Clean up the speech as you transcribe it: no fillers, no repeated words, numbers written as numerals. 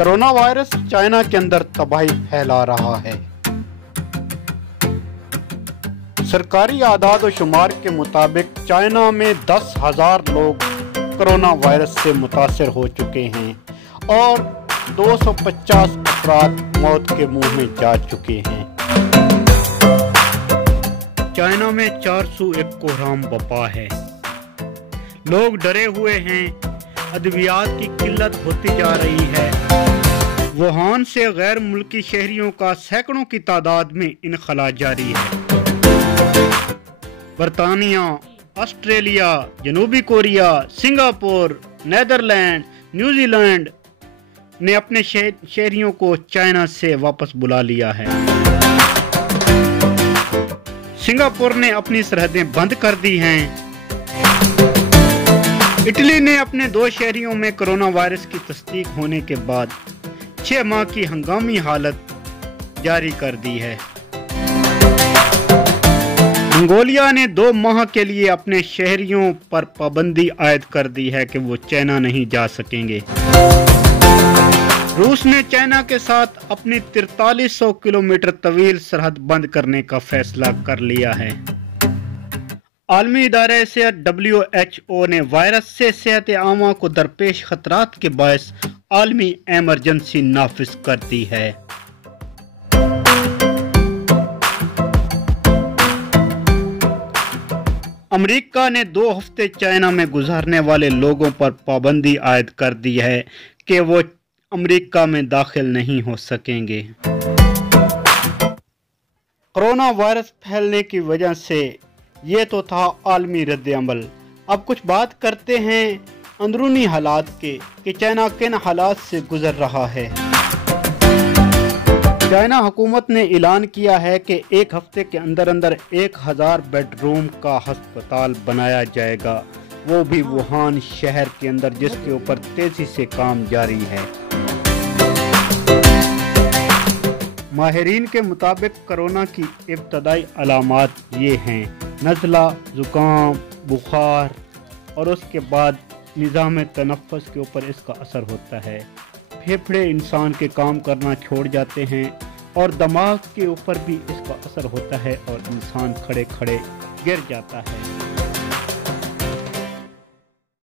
Corona virus China के अंदर तबाही फैला रहा है। सरकारी आदाद और शुमार के मुताबिक चाइना में 10,000 लोग कोरोना वायरस से मुतासर हो चुके हैं और 250 अफराद मौत के मुंह में जा चुके हैं। चाइना में 401 कोहराम वबा है। लोग डरे हुए हैं, अद्वियात की किल्लत होती जा रही है। वुहान से गैर मुल्की शहरियों का सैकड़ों की तादाद में इनखला जारी है। बरतानिया, ऑस्ट्रेलिया, जनूबी कोरिया, सिंगापुर, नीदरलैंड, न्यूजीलैंड ने अपने शहरियों को चाइना से वापस बुला लिया है। सिंगापुर ने अपनी सरहदें बंद कर दी हैं। इटली ने अपने 2 शहरियों में कोरोना वायरस की तस्दीक होने के बाद 6 माह की हंगामी हालत जारी कर दी है। मंगोलिया ने 2 माह के लिए अपने शहरियों पर पाबंदी आयद कर दी है कि वो चाइना नहीं जा सकेंगे। रूस ने चाइना के साथ अपनी 4300 किलोमीटर तवील सरहद बंद करने का फैसला कर लिया है। आलमी इदारे सेहत WHO ने वायरस से सेहत आमा को दरपेश खतरात के बायस आलमी एमरजेंसी नाफिज कर दी है। अमेरिका ने 2 हफ्ते चाइना में गुजारने वाले लोगों पर पाबंदी आयद कर दी है कि वो अमेरिका में दाखिल नहीं हो सकेंगे। कोरोना वायरस फैलने की वजह से ये तो था आलमी रद्द-ए-अमल। अब कुछ बात करते हैं अंदरूनी हालात के कि चाइना किन हालात से गुजर रहा है। चाइना हुकूमत ने ऐलान किया है कि 1 हफ्ते के अंदर 1000 बेडरूम का अस्पताल बनाया जाएगा, वो भी वुहान शहर के अंदर, जिसके ऊपर तेजी से काम जारी है। माहिरीन के मुताबिक कोरोना की इब्तदाई अलामात ये हैं: नज़ला, ज़ुकाम, बुखार और उसके बाद निज़ाम तनफ़्फ़ुस के ऊपर इसका असर होता है। फेफड़े इंसान के काम करना छोड़ जाते हैं और दिमाग के ऊपर भी इसका असर होता है और इंसान खड़े खड़े गिर जाता है।